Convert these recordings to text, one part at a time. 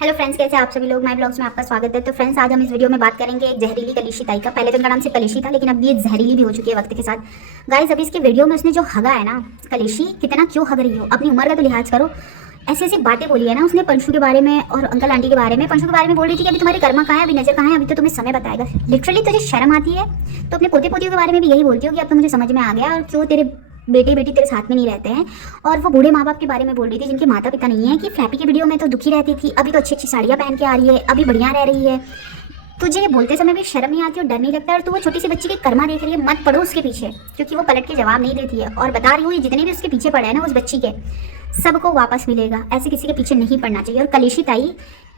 Hello friends, कैसे आप सभी लोग। माय ब्लॉग्स में आपका स्वागत है। तो फ्रेंड्स, आज हम इस वीडियो में बात करेंगे एक जहरीली कलीशी ताई का। पहले तो इनका नाम सिर्फ कलीशी था, लेकिन अब ये जहरीली भी हो चुकी है वक्त के साथ। गाइस, अभी इसके वीडियो में उसने जो हगा है ना, कलीशी कितना क्यों हग रही हो, अपनी उम्र का तो लिहाज करो। ऐसी ऐसी बातें बोली है ना उसने पंशु के बारे में और अंकल आंटी के बारे में। पंशु के बारे में बोल रही थी कि अभी तुम्हारे कर्मा कहाँ है, अभी नजर कहाँ है, अभी तो तुम्हें समय बताएगा। लिटरली तुझे शर्म आती है? तो अपने पोते पोतियों के बारे में भी यही बोलती हो कि अब तो मुझे समझ में आ गया, और क्यों तेरे बेटे बेटी तेरे साथ में नहीं रहते हैं। और वो बूढ़े माँ बाप के बारे में बोल रही थी जिनके माता पिता नहीं है, कि फ्लैपी की वीडियो में तो दुखी रहती थी, अभी तो अच्छी अच्छी साड़ियाँ पहन के आ रही है, अभी बढ़िया रह रही है। तुझे बोलते समय भी शर्म नहीं आती और डर नहीं लगता? और तू वो छोटी सी बच्ची के कर्मा देख रही है, मत पड़ो उसके पीछे, क्योंकि वो पलट के जवाब नहीं देती है। और बता रही हूँ, जितने भी उसके पीछे पड़े हैं ना उस बच्ची के, सबको वापस मिलेगा। ऐसे किसी के पीछे नहीं पड़ना चाहिए। और कलेशी ताई,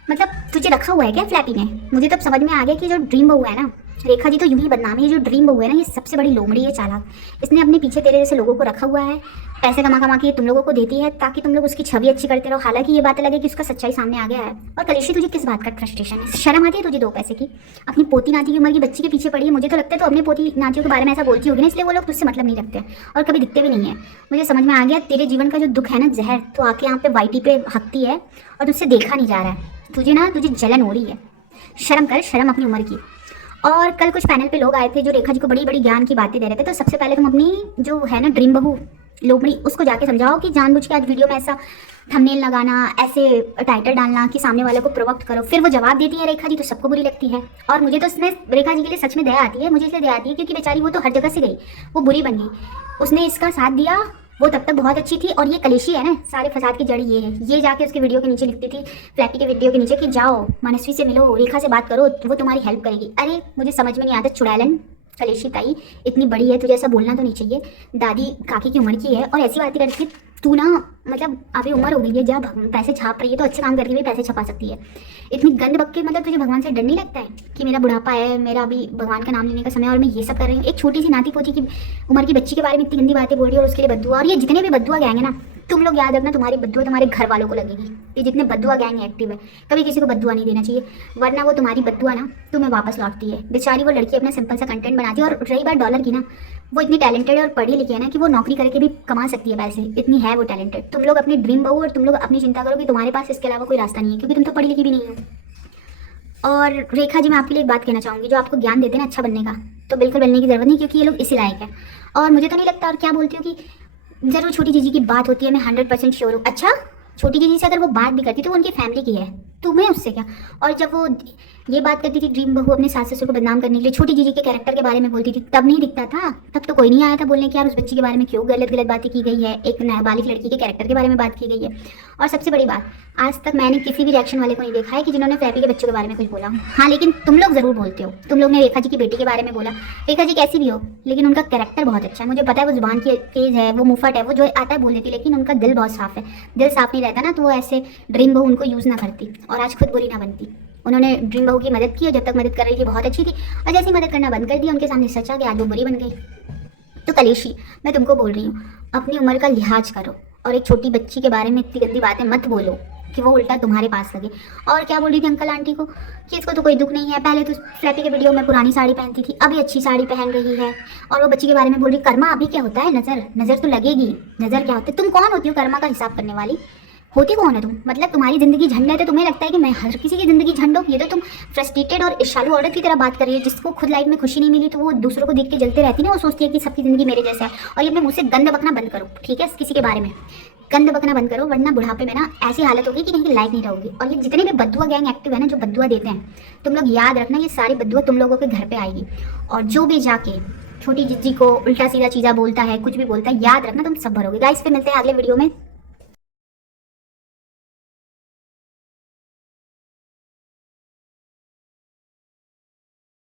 मतलब तुझे रखा हुआ है क्या फ्लैपी ने? मुझे तो समझ में आ गया कि जो ड्रीम बहू है ना, रेखा जी तो यूं ही बदनामी है। जो ड्रीम बहू है ना, ये सबसे बड़ी लोमड़ी है, चालाक। इसने अपने पीछे तेरे जैसे लोगों को रखा हुआ है, पैसे कमा कमा के तुम लोगों को देती है ताकि तुम लोग उसकी छवि अच्छी करते रहो। हालांकि ये बात लगे कि उसका सच्चाई सामने आ गया है। और कलेशी, तुझे किस बात का फ्रस्ट्रेशन है? शर्म आती है तुझे दो पैसे की? अपनी पोती नाती की उम्र की बच्ची के पीछे पड़ी है। मुझे तो लगता है तो अपने पोती नातियों के बारे में ऐसा बोलती होगी ना, इसलिए वो लोग तुझसे मतलब नहीं रखते और कभी दिखते भी नहीं है। मुझे समझ में आ गया, तेरे जीवन का जो दुख है ना, जहर, तो आके यहाँ पे वाईटी पे हकती है और तुझसे देखा नहीं जा रहा है। तुझे जलन हो रही है। शर्म कर, शर्म अपनी उम्र की। और कल कुछ पैनल पे लोग आए थे जो रेखा जी को बड़ी बड़ी ज्ञान की बातें दे रहे थे। तो सबसे पहले तुम अपनी जो है ना ड्रीम बहू लोमड़ी, उसको जाके समझाओ कि जानबूझ के आज वीडियो में ऐसा थंबनेल लगाना, ऐसे टाइटल डालना कि सामने वाले को प्रोवोक्ट करो। फिर वो जवाब देती है रेखा जी, तो सबको बुरी लगती है। और मुझे तो इसमें रेखा जी के लिए सच में दया आती है। मुझे इसलिए दया आती है क्योंकि बेचारी वो तो हर जगह से गई, वो बुरी बन गई, उसने इसका साथ दिया, वो तब तक बहुत अच्छी थी। और ये कलेशी है ना, सारे फसाद की जड़ ये है। ये जाके उसके वीडियो के नीचे लिखती थी, फ्लैपी के वीडियो के नीचे, कि जाओ मनस्वी से मिलो, रेखा से बात करो, वो तुम्हारी हेल्प करेगी। अरे मुझे समझ में नहीं आता, चुड़ैलन कलेशी ताई इतनी बड़ी है, तुझे ऐसा बोलना तो नहीं चाहिए। दादी काकी की उम्र की है और ऐसी बातें करती है तू ना, मतलब अभी उम्र हो गई है, जब पैसे छाप रही है तो अच्छे काम करके भी पैसे छपा सकती है। इतनी गंद बक मतलब तुझे भगवान से डर नहीं लगता है कि मेरा बुढ़ापा है, मेरा अभी भगवान का नाम लेने का समय और मैं ये सब कर रही हूँ? एक छोटी सी नाती पोती की उम्र की बच्ची के बारे में इतनी गंदी बातें बोल रही है और उसके लिए बद्दुआ। और ये जितने भी बद्दुआ गैंग है ना, तुम लोग याद रखना, तुम्हारी बद्दुआ तुम्हारे घर वालों को लगेगी। ये जितने बद्दुआ गैंग एक्टिव है, कभी किसी को बद्दुआ नहीं देना चाहिए, वरना वो तुम्हारी बद्दुआ ना तुम्हें वापस लौटती है। बेचारी वो लड़की अपना सिंपल सा कंटेंट बनाती है। और रही बात डॉलर की ना, वो इतनी टैलेंटेड और पढ़ी लिखी है ना कि वो नौकरी करके भी कमा सकती है पैसे, इतनी है वो टैलेंटेड। तुम लोग अपनी ड्रीम बहू और तुम लोग अपनी चिंता करो कि तुम्हारे पास इसके अलावा कोई रास्ता नहीं है, क्योंकि तुम तो पढ़ी लिखी भी नहीं हो। और रेखा जी, मैं आपके लिए एक बात कहना चाहूँगी, जो आपको ज्ञान देते हैं ना अच्छा बनने का, तो बिल्कुल बनने की जरूरत नहीं, क्योंकि ये लोग इसी लायक है। और मुझे तो नहीं लगता, और क्या बोलती हो कि जरूर छोटी जीजी की बात होती है, मैं 100% श्योर हूँ। अच्छा, छोटी जीजी से अगर वो बात भी करती तो वो उनकी फैमिली की है, तुम्हें उससे क्या? और जब वो ये बात करती थी ड्रीम बहू अपने सास ससुर को बदनाम करने के लिए, छोटी जीजी के कैरेक्टर के बारे में बोलती थी, तब नहीं दिखता था? तब तो कोई नहीं आया था बोलने कि यार उस बच्ची के बारे में क्यों गलत गलत बातें की गई है, एक नाबालिग लड़की के कैरेक्टर के बारे में बात की गई है। और सबसे बड़ी बात, आज तक मैंने किसी भी रिएक्शन वाले को नहीं देखा है कि जिन्होंने फ्लैपी के बच्चों के बारे में कुछ बोला। हाँ, लेकिन तुम लोग जरूर बोलते हो। तुम लोग ने रेखा जी की बेटी के बारे में बोला। रेखा जी कैसी भी हो, लेकिन उनका कैरेक्टर बहुत अच्छा है। मुझे पता है वो जुबान की तेज है, वो मुफट है, वो जो आता है बोल देती, लेकिन उनका दिल बहुत साफ है। दिल साफ नहीं रहता ना, तो वो ऐसे ड्रीम बहू उनको यूज़ ना करती और आज खुद बुरी ना बनती। उन्होंने ड्रीम बहू की मदद की और जब तक मदद कर रही थी बहुत अच्छी थी, और जैसे मदद करना बंद कर दिया, उनके सामने सच आ गया, आज वो बुरी बन गई। तो कलेशी, मैं तुमको बोल रही हूँ, अपनी उम्र का लिहाज करो और एक छोटी बच्ची के बारे में इतनी गंदी बातें मत बोलो कि वो उल्टा तुम्हारे पास लगे। और क्या बोल रही थी अंकल आंटी को कि इसको तो कोई दुख नहीं है, पहले तो फ्लैपी के वीडियो में पुरानी साड़ी पहनती थी, अभी अच्छी साड़ी पहन रही है। और वो बच्ची के बारे में बोल रही, कर्मा अभी क्या होता है, नज़र नज़र तो लगेगी। नज़र क्या होता है? तुम कौन होती हो कर्मा का हिसाब करने वाली? होती कौन है तुम? मतलब तुम्हारी जिंदगी झंड है तो तुम्हें लगता है कि मैं हर किसी की जिंदगी झंड हूँ? ये तो तुम फ्रस्ट्रेटेड और ईर्ष्यालु औरत की तरह बात कर रही है, जिसको खुद लाइफ में खुशी नहीं मिली तो वो दूसरों को देख के जलते रहती है ना, वो सोचती है कि सबकी जिंदगी मेरे जैसा है। और ये अपने मुंह से गंद बकना बंद करो, ठीक है? किसी के बारे में गंद बकना बंद करो, वरना बुढ़ापे में ना ऐसी हालत होगी कि कहीं लाइफ नहीं रहोगी। और ये जितने भी बद्दुआ गैंग एक्टिव है ना, जो बद्दुआ देते हैं, तुम लोग याद रखना, ये सारी बद्दुआ तुम लोगों के घर पे आएगी। और जो भी जाके छोटी जिज्जी को उल्टा सीधा चीज़ा बोलता है, कुछ भी बोलता है, याद रखना तुम सब भरोगे। गाइस, फिर मिलते हैं अगले वीडियो में।